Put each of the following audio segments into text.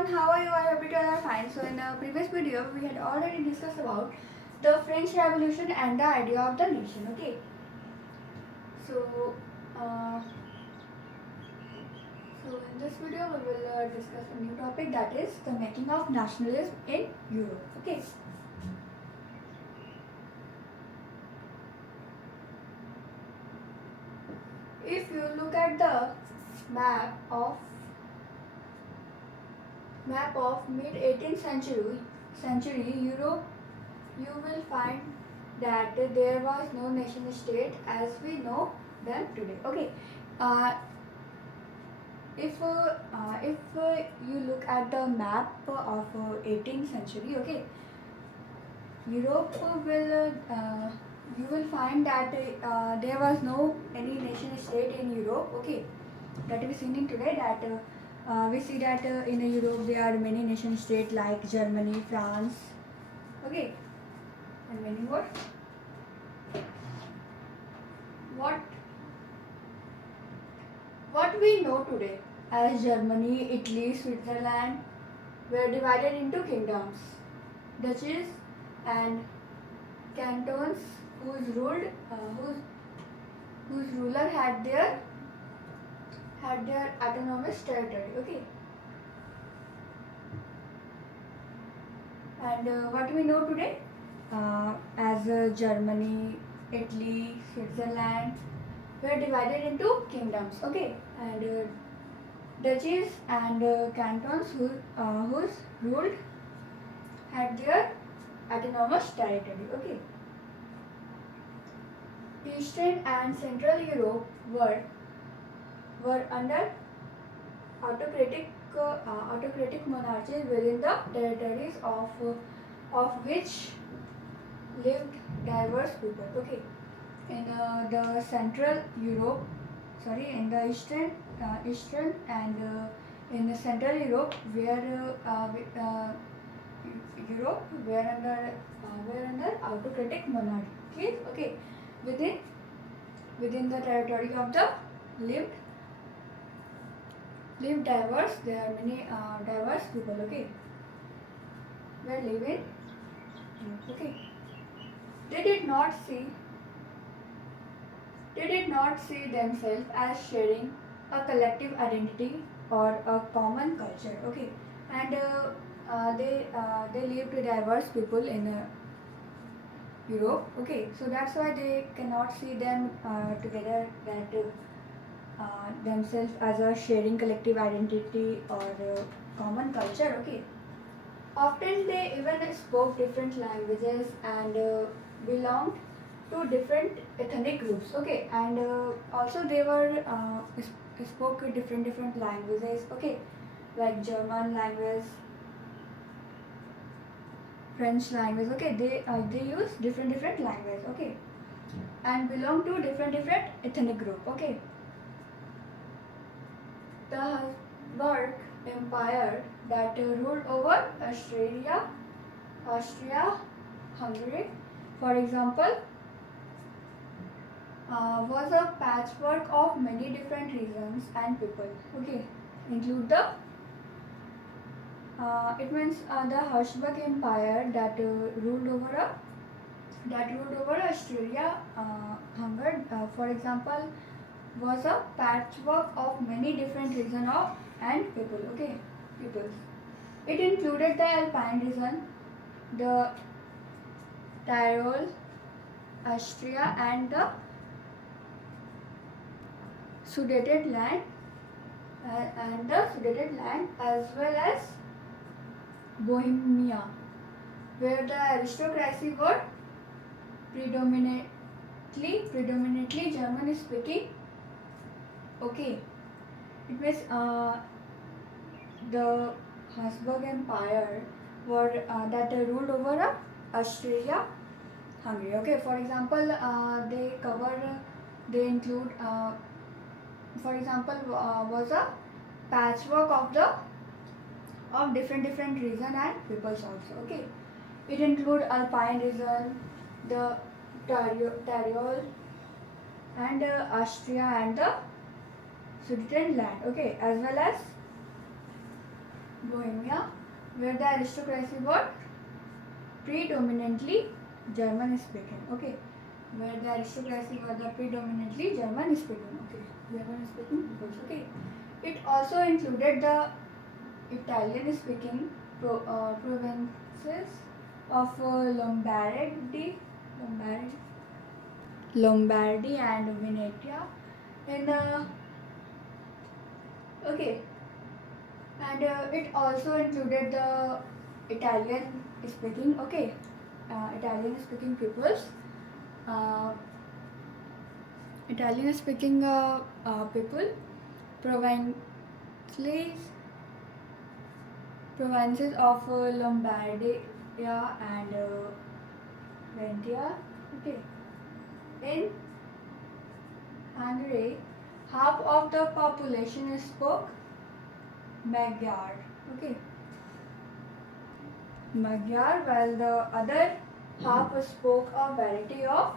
everyone, how are you? I hope you all are fine. So in the previous video, we had already discussed about the French Revolution and the idea of the nation. Okay. So, uh, in this video, we will discuss a new topic, that is the making of nationalism in Europe. Okay. If you look at the map of mid 18th century Europe, you will find that there was no nation state as we know them today. Okay. Uh, if you look at the map of 18th century, okay, Europe will you will find that there was no any nation state in Europe. Okay, that we seen in today that we see that in Europe there are many nation states like Germany, France, okay, and many more. What we know today as Germany, Italy, Switzerland were divided into kingdoms, duchies, and cantons whose ruler had their autonomous territory. Okay. And what we know today as Germany, Italy, Switzerland were divided into kingdoms. Okay. And duchies and cantons whose ruled had their autonomous territory. Okay. Eastern and Central Europe were under autocratic monarchies within the territories of which lived diverse people. Okay, in the Central Europe, in the Eastern and in the Central Europe, where Europe were under autocratic monarchies. Okay, within the territory of the lived diverse. There are many diverse people. Okay, were living. Okay, they did not see themselves as sharing a collective identity or a common culture. Okay, and they lived with diverse people in Europe. Okay, so that's why they cannot see them together, that themselves as a sharing collective identity or common culture. Okay, often they even spoke different languages and belonged to different ethnic groups. Okay, and also they were spoke different languages. Okay, like German language, French language. Okay, they use different language. Okay, and belong to different ethnic group. Okay, the Habsburg Empire that ruled over Austria, Hungary, for example, was a patchwork of many different regions and people. Okay, include the it means the Habsburg Empire that ruled over Austria, Hungary, for example, was a patchwork of many different regions and people. Okay, peoples. It included the Alpine region, the Tyrol, Austria, and the Sudeted land, as well as Bohemia, where the aristocracy were predominantly German speaking. Okay, it means the Habsburg Empire were that ruled over Austria, Hungary. Okay, for example, they include, for example, was a patchwork of different region and peoples also. Okay, it include Alpine region, the Tyrol, and Austria and the Sudetenland. Okay, as well as Bohemia, where the aristocracy was predominantly German speaking. Okay, where the aristocracy was the predominantly German speaking. Okay, German speaking peoples. Okay, it also included the Italian speaking provinces of Lombardy and Venetia. In okay, and it also included the Italian speaking. Okay, Italian speaking peoples. Uh, Italian speaking people, provinces, provinces of Lombardia and Venetia. Okay, in Hungary, half of the population spoke Magyar. Okay, Magyar, while the other half spoke a variety of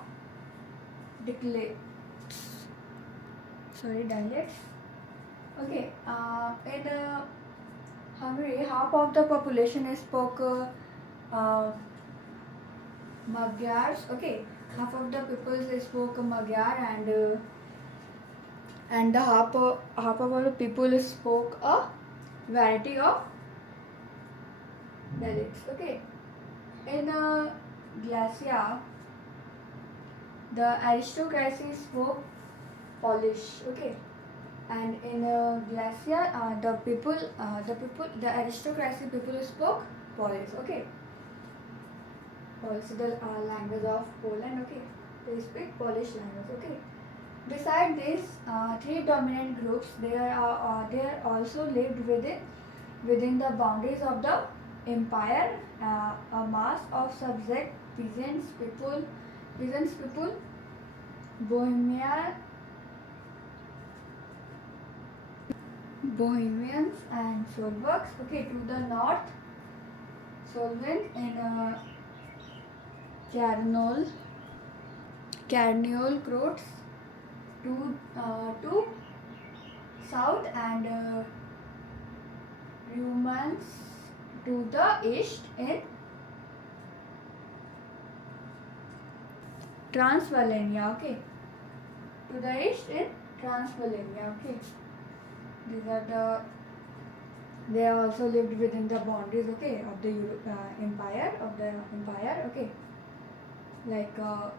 dialects. Okay, in Hungary, half of the population spoke Magyars. Okay, half of the people spoke Magyar, and the half of the people spoke a variety of dialects. Okay, in Glacia, the aristocracy spoke Polish. Okay, and in Glacia, the aristocracy people spoke Polish. Okay, Polish, the language of Poland. Okay, they speak Polish language. Okay. Beside these three dominant groups, there also lived within the boundaries of the empire a mass of subject peasants people, Bohemia, Bohemians and Slovaks. Okay, to the north, Slovak in Carniol Croats to south and Romans to the east in Transylvania. Okay, to the east in Transylvania. Okay, these are they also lived within the boundaries. Okay, of the empire. Okay, like a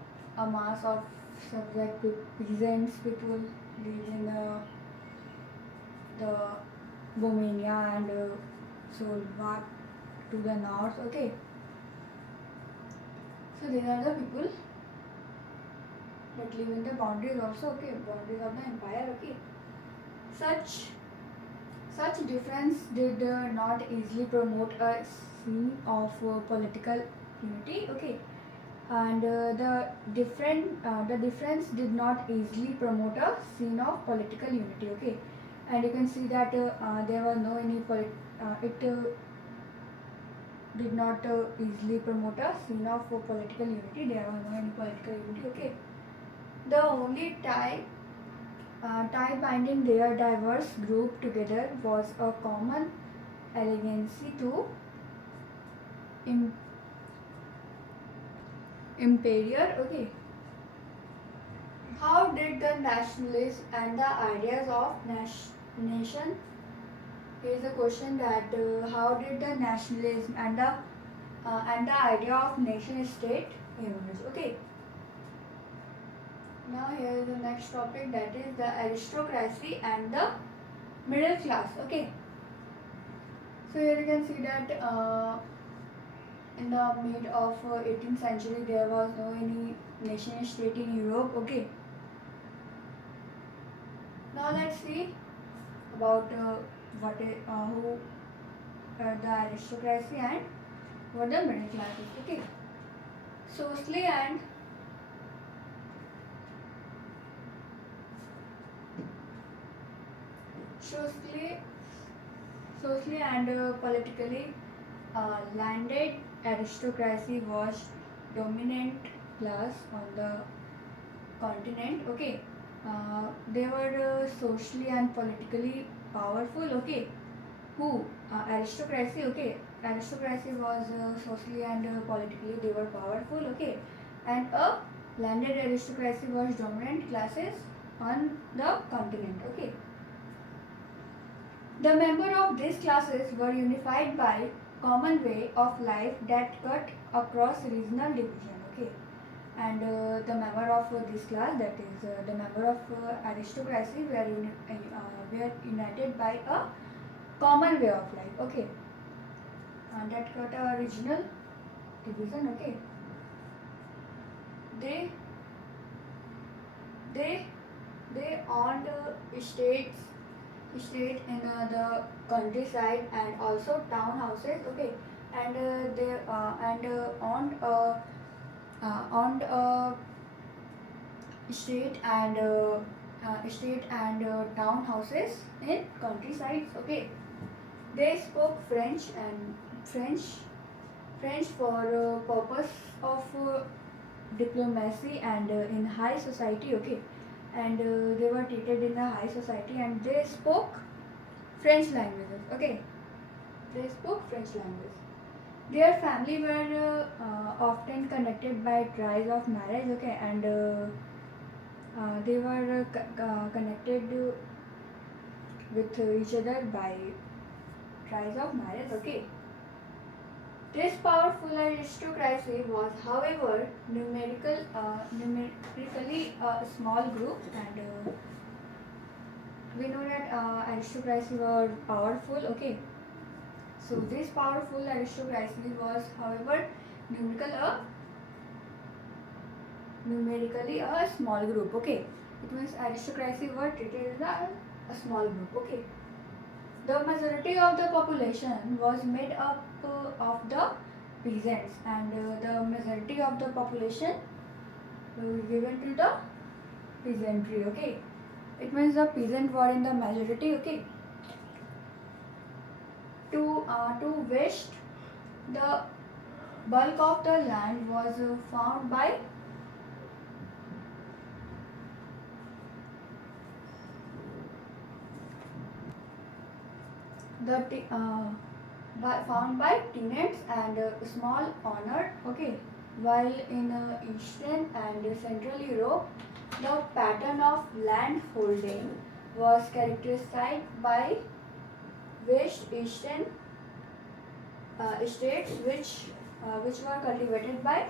mass of subject peasants people live in the Romania and Slovak to the north. Okay, so these are the people that live in the boundaries also. Okay, boundaries of the empire. Okay, such difference did not easily promote a scene of political unity. Okay, and the difference did not easily promote a scene of political unity. Okay, and you can see that there was no any it did not easily promote a scene of political unity. There was no any political unity. Okay, the only tie binding their diverse group together was a common allegiance to imperial. Okay, how did the nationalists and the ideas of nation? Here is a question that how did the nationalism and the idea of nation state emerge? Okay. Now here is the next topic, that is the aristocracy and the middle class. Okay. So here you can see that in the mid of 18th century there was no any nation state in Europe. Okay. Now let's see about who the aristocracy and what the middle class is. Okay. Socially and politically, landed aristocracy was dominant class on the continent. Okay, they were socially and politically powerful. Okay, who aristocracy, okay. Aristocracy was socially and politically they were powerful, okay, and a landed aristocracy was dominant classes on the continent, okay. The members of these classes were unified by common way of life that cut across regional division, okay. And the member of this class, that is the member of aristocracy, were united by a common way of life, okay. And that got a regional division, okay. They they they owned estate in the countryside and also townhouses, okay. And they owned estate and townhouses in countrysides, okay. They spoke French French for purpose of diplomacy and in high society, okay. And they were treated in the high society and they spoke French languages, okay. They spoke French language. Their family were often connected by ties of marriage, okay, and they were connected with each other by ties of marriage, okay. This powerful aristocracy was, however, numerically a small group, and we know that aristocracy were powerful, okay. So this powerful aristocracy was, however, numerically a small group, okay. It means aristocracy were treated as a small group, okay. The majority of the population was made up of the peasants, and the majority of the population was given to the peasantry, okay. It means the peasant were in the majority, okay. To west, the bulk of the land was found by found by tenants and small owner, okay. While in Eastern and Central Europe, the pattern of land holding was characterized by West Eastern estates which were cultivated by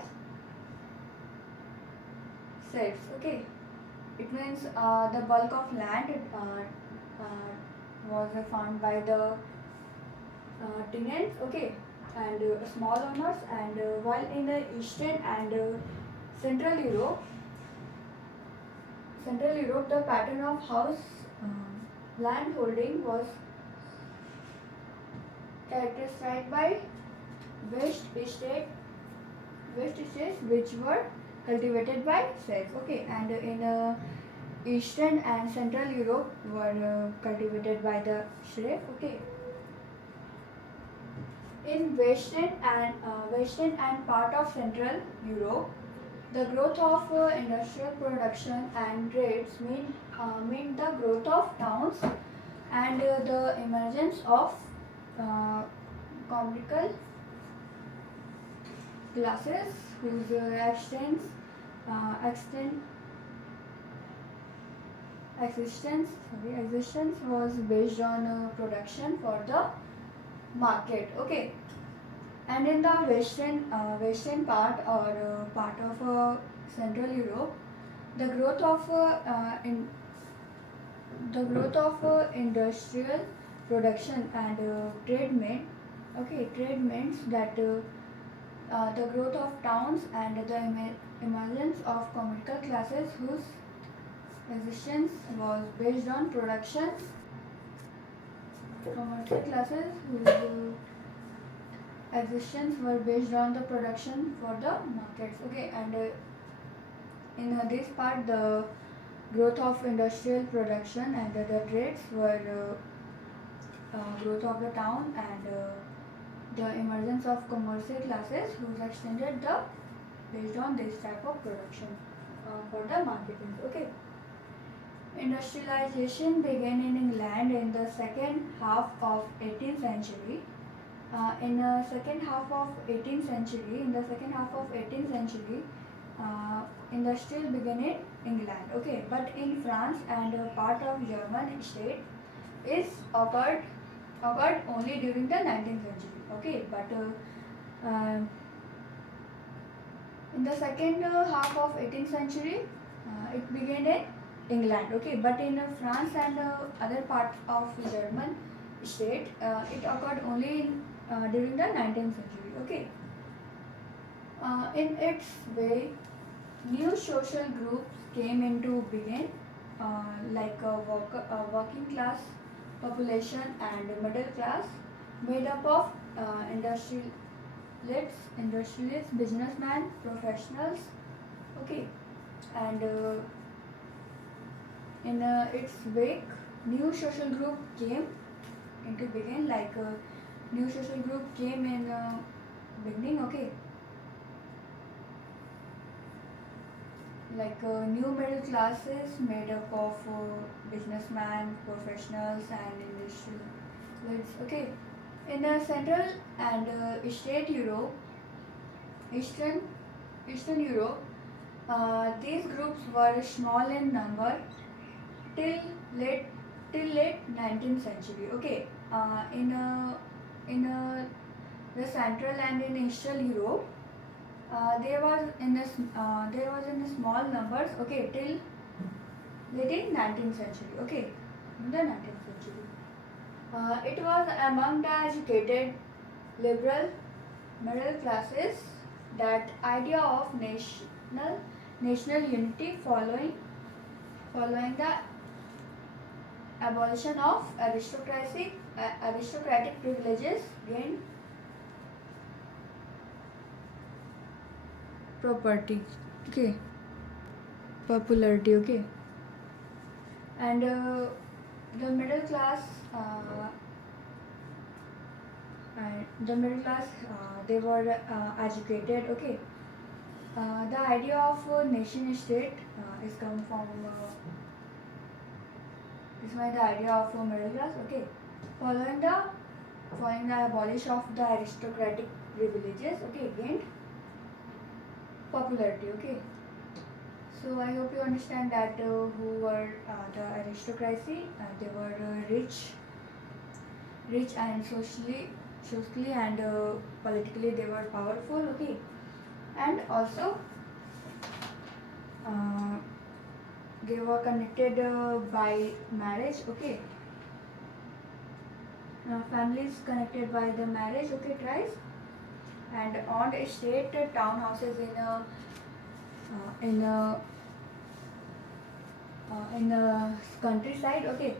sets, okay. It means the bulk of land was found by the tenants, okay, and small owners, and while in the Eastern and Central Europe, the pattern of house land holding was characterized by West estates which were cultivated by serfs, okay, and in Eastern and Central Europe were cultivated by the serf, okay. In Western and part of Central Europe, the growth of industrial production and trades meant the growth of towns and the emergence of commercial classes whose existence was based on production for the market, okay. And in the western part or part of Central Europe, the growth of industrial production and trade means that the growth of towns and the emergence of commercial classes whose existence was based on production. Commercial classes whose existence were based on the production for the markets, okay. And in this part, the growth of industrial production and the trades were growth of the town and the emergence of commercial classes whose extended the based on this type of production for the marketing, okay. Industrialization began in England in the second half of 18th century. In the second half of 18th century, industrial began in England. Okay, but in France and a part of German state is occurred only during the 19th century. Okay, but in the second half of 18th century, it began in England. Okay, but in France and other parts of German state, it occurred only during the 19th century. Okay, in its way, new social groups came into being, like working class population and middle class, made up of industrialists, businessmen, professionals. Okay, and in its wake, new social group came into being, like new social group came in beginning. Okay, like new middle classes made up of businessmen, professionals, and industrialists. Okay, in Central and Eastern Europe, these groups were small in number till late 19th century. Okay, in the Central and in Eastern Europe, there was in small numbers. Okay, till late 19th century. Okay, in the 19th century, it was among the educated liberal middle classes that idea of national unity following the abolition of aristocratic privileges gained property. Okay, popularity. Okay, and the middle class they were educated. Okay, the idea of nation state is come from is my the idea of middle class. Okay, following the abolish of the aristocratic privileges. Okay, gained popularity. Okay, so I hope you understand that who were the aristocracy. They were rich and socially and politically they were powerful. Okay, and also uh, they were connected by marriage. Okay, families connected by the marriage. Okay, ties, and owned estate townhouses in the countryside. Okay,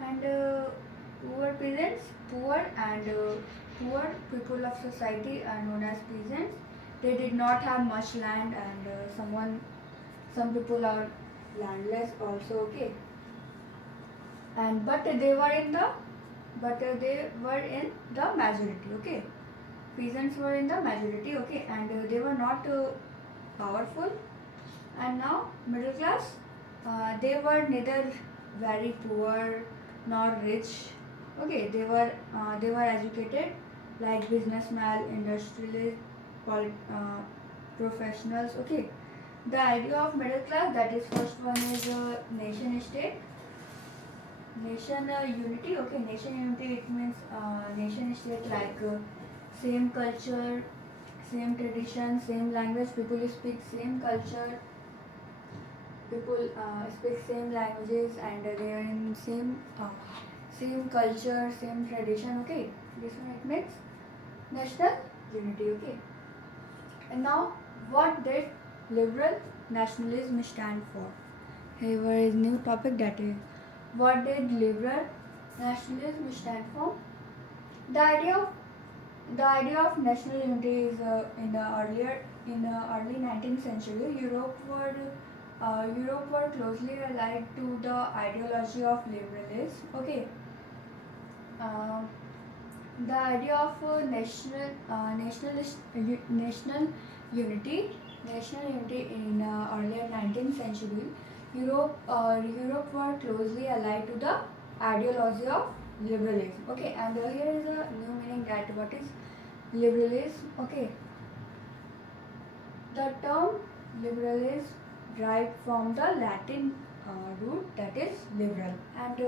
and poor people of society are known as peasants. They did not have much land, and some people are landless also. Okay, and but they were in the majority. Okay, peasants were in the majority. Okay, and they were not powerful. And now middle class, they were neither very poor nor rich. Okay, they were educated like businessmen, industrialists, professionals. Okay, the idea of middle class, that is first one is nation state, nation unity. Okay, nation unity, it means nation state like same culture, same tradition, same language. People speak same culture. People speak same languages, and they are in same culture, same tradition. Okay, this one it makes national unity. Okay, and now what did liberal nationalism stand for? Here is new topic, that is what did liberal nationalism stand for? The idea of national unity is in the early 19th century. Europe were closely allied to the ideology of liberalism. Okay, uh, the idea of national unity national unity in earlier 19th century, Europe were closely allied to the ideology of liberalism. Okay, and here is a new meaning that what is liberalism. Okay, the term liberalism derived from the Latin root that is liberal, and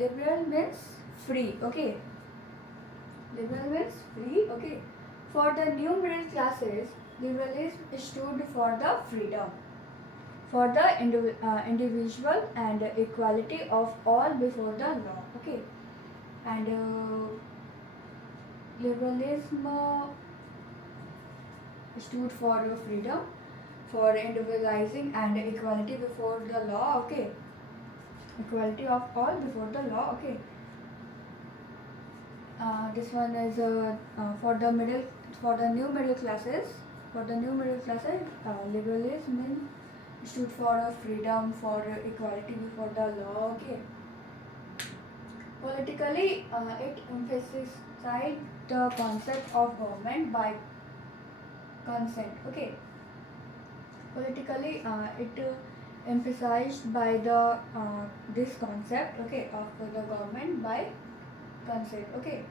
liberal means free. Okay, liberal means free. Okay, for the new middle classes, liberalism stood for the freedom, for the individual and equality of all before the law. Okay, and liberalism stood for freedom, for individualizing and equality before the law. Okay, equality of all before the law. Okay, this one is for the new middle classes. For the new middle classes, liberalism stood for freedom, for equality before the law. Okay, politically, it emphasized the concept of government by consent. Okay, politically, it emphasized by the this concept. Okay, of the government by consent. Okay,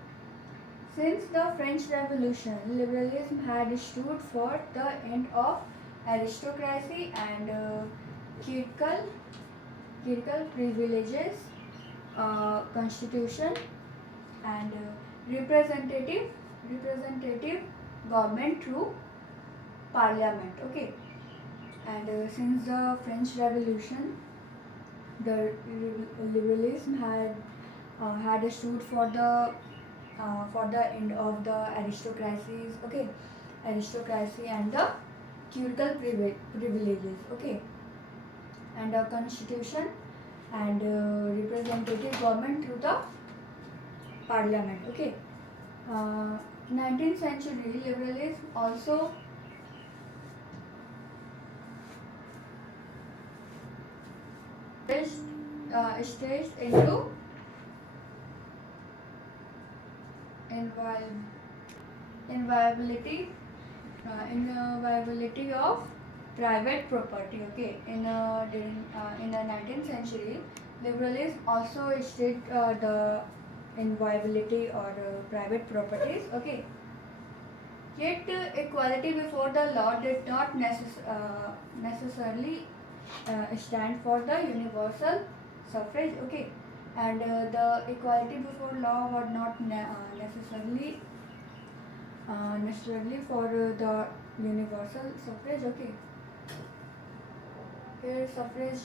since the French Revolution, liberalism had stood for the end of aristocracy and clerical privileges, constitution, and representative government through parliament. Okay, and since the French Revolution, the liberalism had stood for the end of the aristocracies. Okay, aristocracy and the clerical privileges. Okay, and a constitution and representative government through the parliament. Okay, 19th century liberalism also staged into inviolability inviolability of private property. Okay, in the 19th century, liberalism also stated the inviolability or private properties. Okay, yet equality before the law did not necessarily stand for the universal suffrage. Okay, and the equality before law was not necessarily for the universal suffrage. Okay, here suffrage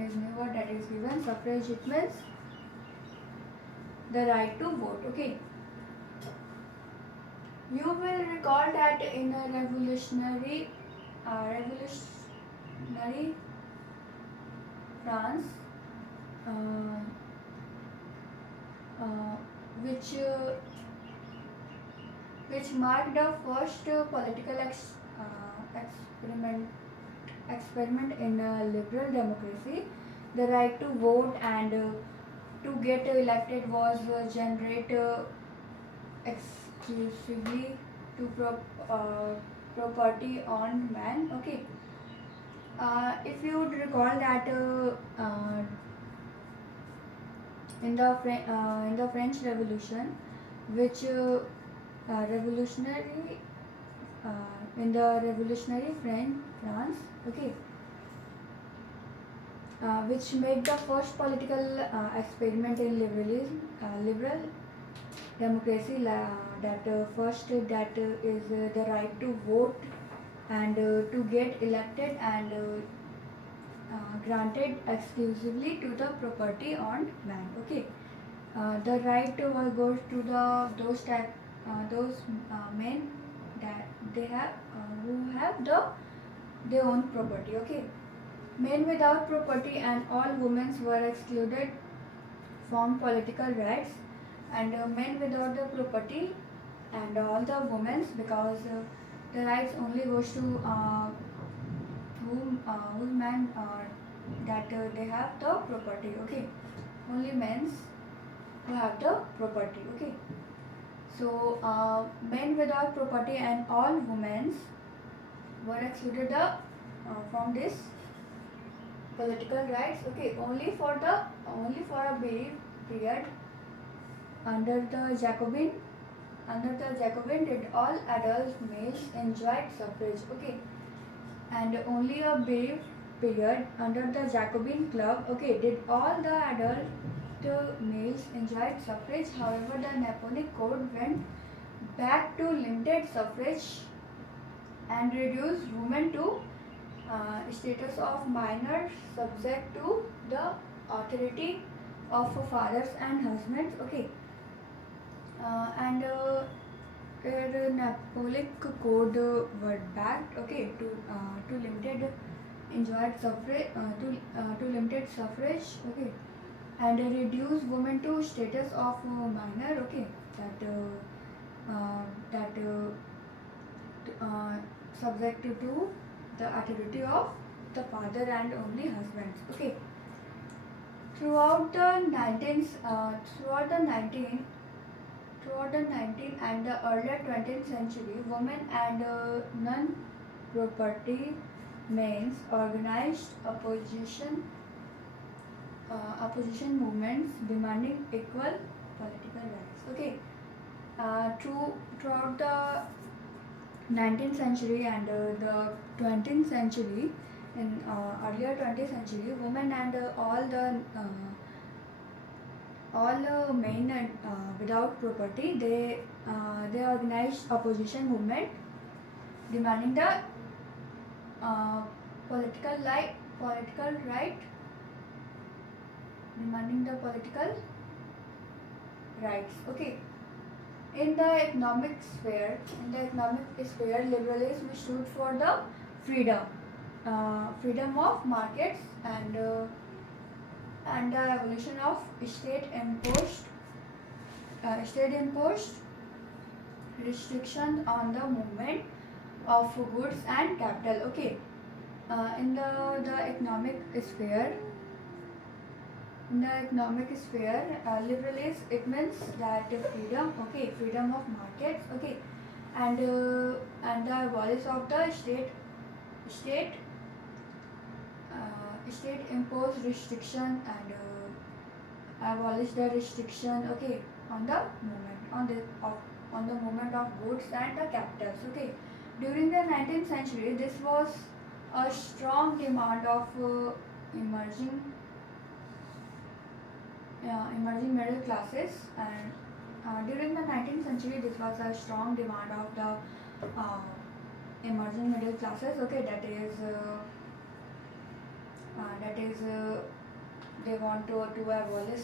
is new word that is given. Suffrage, it means the right to vote. Okay, you will recall that in a revolutionary France, uh, uh, which uh, which marked the first political experiment in liberal democracy. The right to vote and to get elected was generated exclusively to property on man. Okay, if you would recall that in the French Revolution, which revolutionary in the revolutionary France. Okay, which made the first political experiment in liberal democracy. That first that is the right to vote and to get elected and granted exclusively to the property on land. Okay, the right goes to those men that they have who have their own property. Okay, men without property and all women were excluded from political rights, and men without the property and all the women, because the rights only goes to whose man that they have the property. Okay, only men who have the property. Okay, so men without property and all women were excluded the from this political rights. Okay, only for a brief period under the Jacobin did all adult males enjoyed suffrage. Okay, and only a brief period under the Jacobin club. Okay, did all the adult males enjoyed suffrage. However, the Napoleonic Code went back to limited suffrage and reduced women to status of minors subject to the authority of fathers and husbands. Okay, and the Napoleonic Code were backed. Okay, to limited enjoyed suffrage to limited suffrage. Okay, and reduce women to status of minor. Okay, that that subject to the authority of the father and only husbands. Okay, throughout the 19th throughout the 19th throughout the 19th and the earlier 20th century, women and non-property men organized opposition movements demanding equal political rights. Okay, throughout the 19th century and the 20th century, in earlier 20th century, women and all men and without property, they organized opposition movement demanding the political right demanding the political rights. Okay, in the economic sphere, liberalism stood for the freedom of markets and the abolition of state imposed restrictions on the movement of goods and capital. Okay, in the economic sphere. In the economic sphere, liberalism, it means that freedom of markets. Okay, and the abolition of the state imposed restriction and abolish the restriction. Okay, on the movement of goods and the capitals. Okay, during the 19th century, this was a strong demand of emerging middle classes, and during the 19th century, this was a strong demand of the emerging middle classes. Okay, that is they want to abolish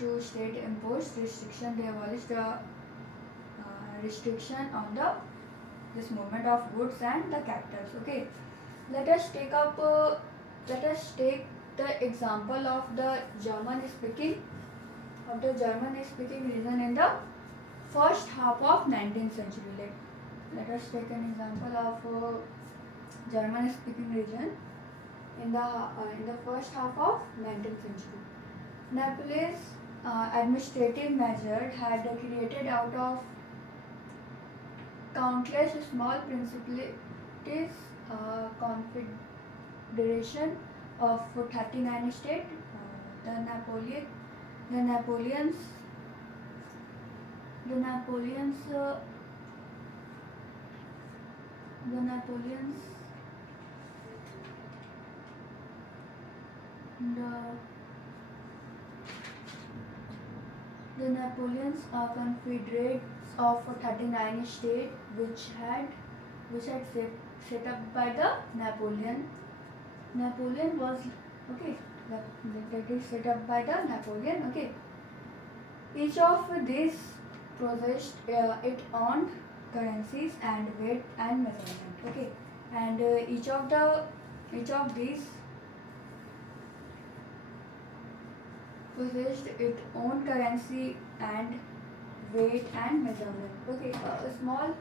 to state imposed restriction. They abolish the restriction on the this movement of goods and the capitals. Okay, let us take the example of the German speaking region in the first half of 19th century. Let us take an example of German speaking region in the first half of 19th century. Napoleon's administrative measure had created out of countless small principalities confederation of 39 states. The Napoleons the Napoleons the Napoleons the Napoleons are confederates of 39 states which had set up by the Napoleon. Napoleon was that is set up by the Napoleon. Okay, each of these possessed its own currencies and weight and measurement. Okay, and each of these possessed its own currency and weight and measurement. Okay, a small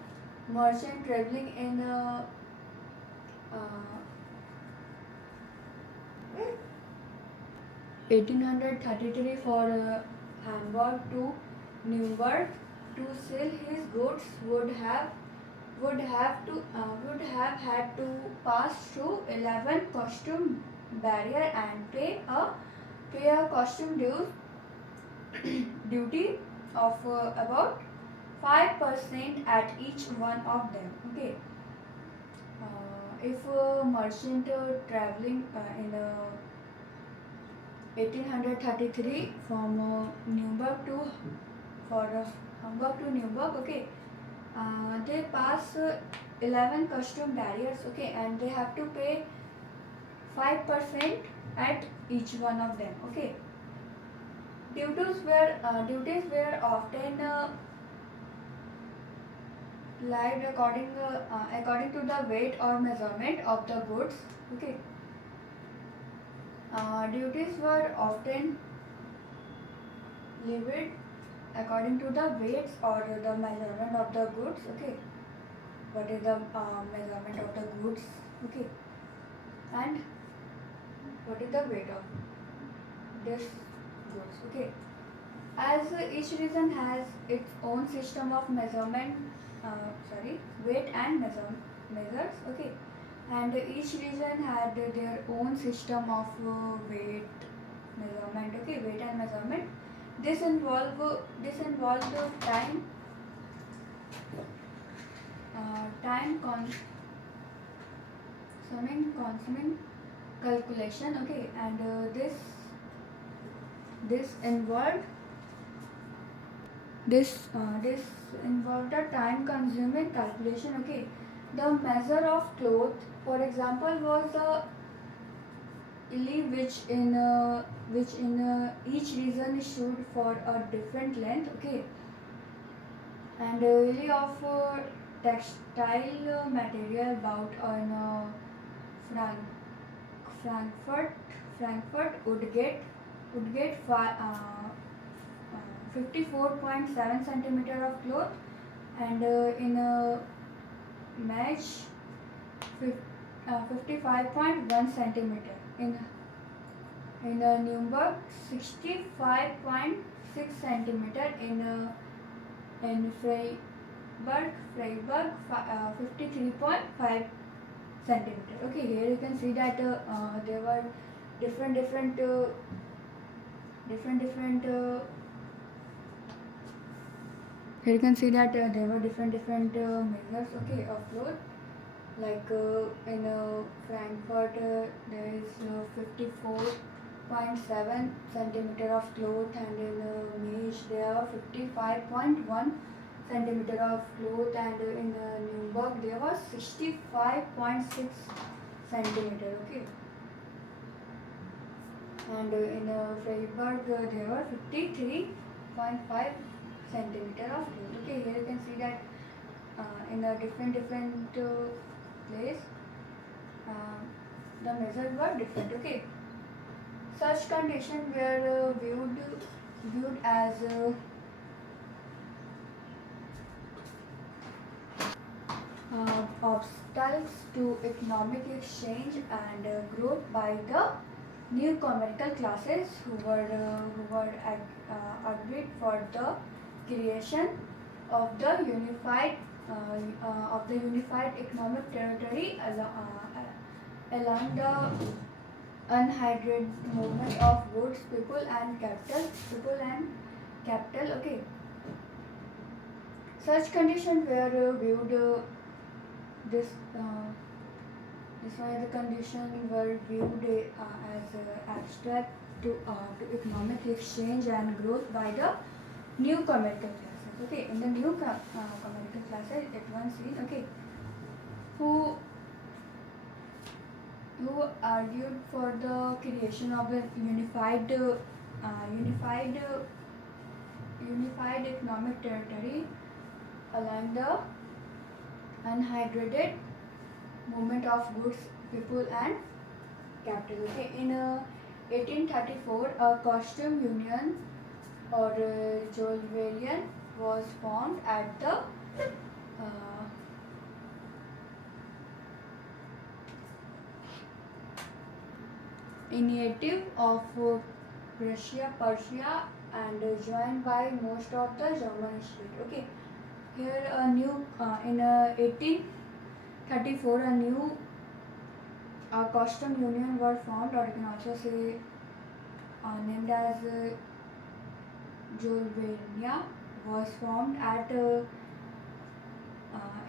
merchant traveling in 1833 for Hamburg to Nuremberg to sell his goods would have would have had to pass through 11 costume barrier and pay a costume duty of about 5% at each one of them. Okay. If a merchant traveling in 1833 from Nuremberg to for Hamburg to Nuremberg, okay, they pass 11 custom barriers, okay, and they have to pay 5% at each one of them, okay. Duties were often lied according to the weight or measurement of the goods, okay. Duties were often levied according to the weights or the measurement of the goods, okay. What is the measurement of the goods, okay, and what is the weight of this goods, okay. As each region has its own system of measurement, weight and measures, okay, and each region had their own system of weight, measurement, okay, weight and measurement. This involved time consuming calculation, okay, and this involved this involved a time consuming calculation, okay. The measure of cloth, for example, was a ely which in each region stood for a different length, okay, and ely of textile material bought on Frank, Frankfurt would get 54.7 centimeter of cloth, and in match 55.1 centimeter. In Nuremberg 65.6 centimeter. In Freiburg 53.5 centimeter. Okay, here you can see that there were different here you can see that there were different measures, okay, of cloth. Like in Frankfurt there is 54.7 centimeter of cloth, and in Mesh there are 55.1 centimeter of cloth, and in Nuremberg there was 65.6 centimeter, okay, and in Freiburg there were 53.5 centimeter of cloth, okay. Here you can see that in a different place the measures were different, okay. Such conditions were viewed as obstacles to economic exchange and growth by the new commercial classes who were agreed for the creation of the unified economic territory along the unhindered movement of goods, people and capital, okay. Such conditions were viewed this why the conditions were viewed as abstract to economic exchange and growth by the new commercial classes, okay. In the new commercial classes, it was seen, okay, who argued for the creation of the unified economic territory along the unhindered movement of goods, people and capital, okay. In 1834, a costume union or Jolverian was formed at the initiative of Persia, and joined by most of the German state, okay. here a new in 1834 a new custom union were formed, or you can also say named as Jolvenia, was formed at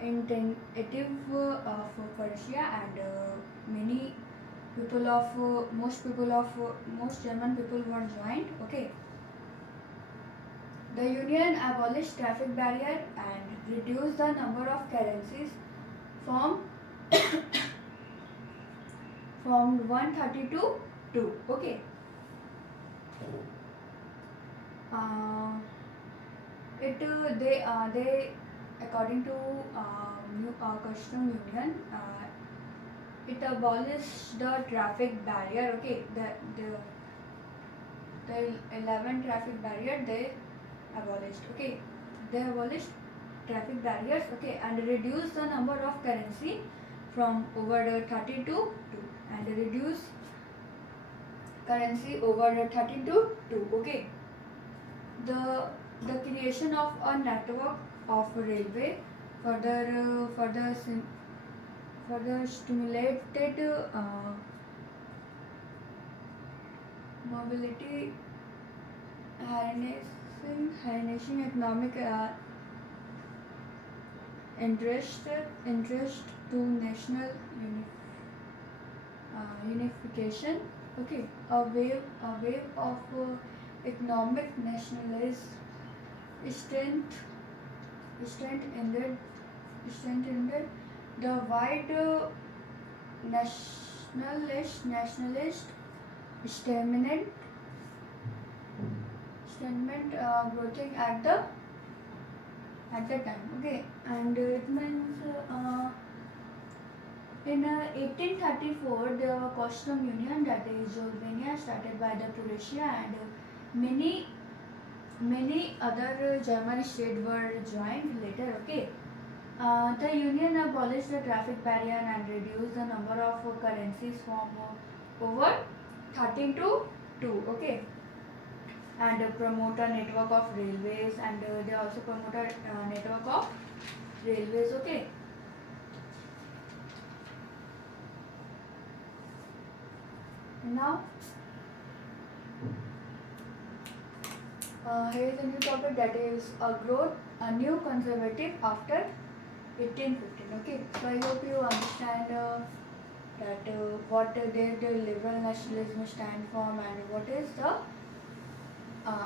intensive for Persia, and many people of most German people were joined. Okay, the union abolished traffic barrier and reduced the number of currencies from from 130 to 2. Okay. It they according to new custom union, it abolished the traffic barrier. Okay, the 11 traffic barrier they abolished. Okay, they abolished traffic barriers. Okay, and reduced the number of currency from over 30 to 2, and reduce currency over 30 to 2. Okay, the creation of a network of railway further stimulated mobility, harnessing economic interest to national unification. Okay, a wave of economic nationalism strengthened the wide nationalist statement growing at the time. Okay, and it means in 1834 the custom union, that is Jordania, started by the Croatia, and many other German states were joined later. Okay, the union abolished the traffic barrier and reduced the number of currencies from over 13 to 2. Okay, and promote a network of railways, and they also promote a network of railways. Okay, now here is a new topic, that is a new conservative after 1815. Okay, so I hope you understand that what did the liberal nationalism stand for, and what is the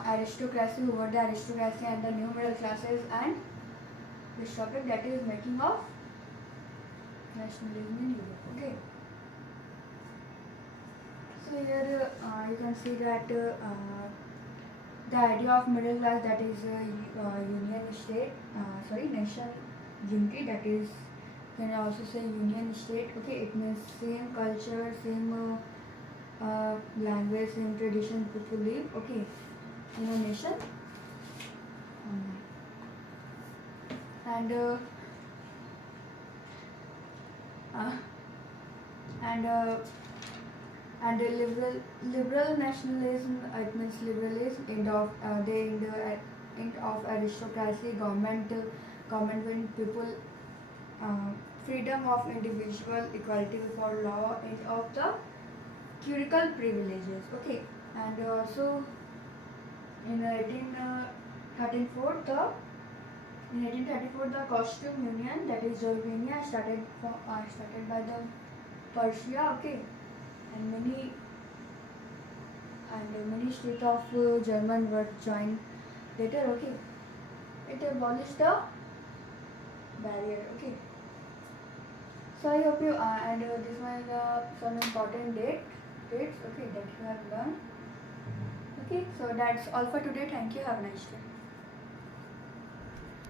aristocracy, who were the aristocracy and the new middle classes, and this topic, that is making of nationalism in Europe. Okay, so here you can see that the idea of middle class, that is nation unity, that is, can also say union state. Okay, it means same culture, same language, same tradition people live. Okay, in a nation. And and and the liberal nationalism, it means liberalism, end of aristocracy, government when people freedom of individual, equality before law, end of the clerical privileges. Okay, and also in 1834 the costume union, that is Jordania, started by the Persia. Okay, and many states of German were joined later. Okay, it abolished the barrier. Okay, so I hope you and this was some important dates. Okay, that you have learned. Okay, so that's all for today. Thank you. Have a nice day.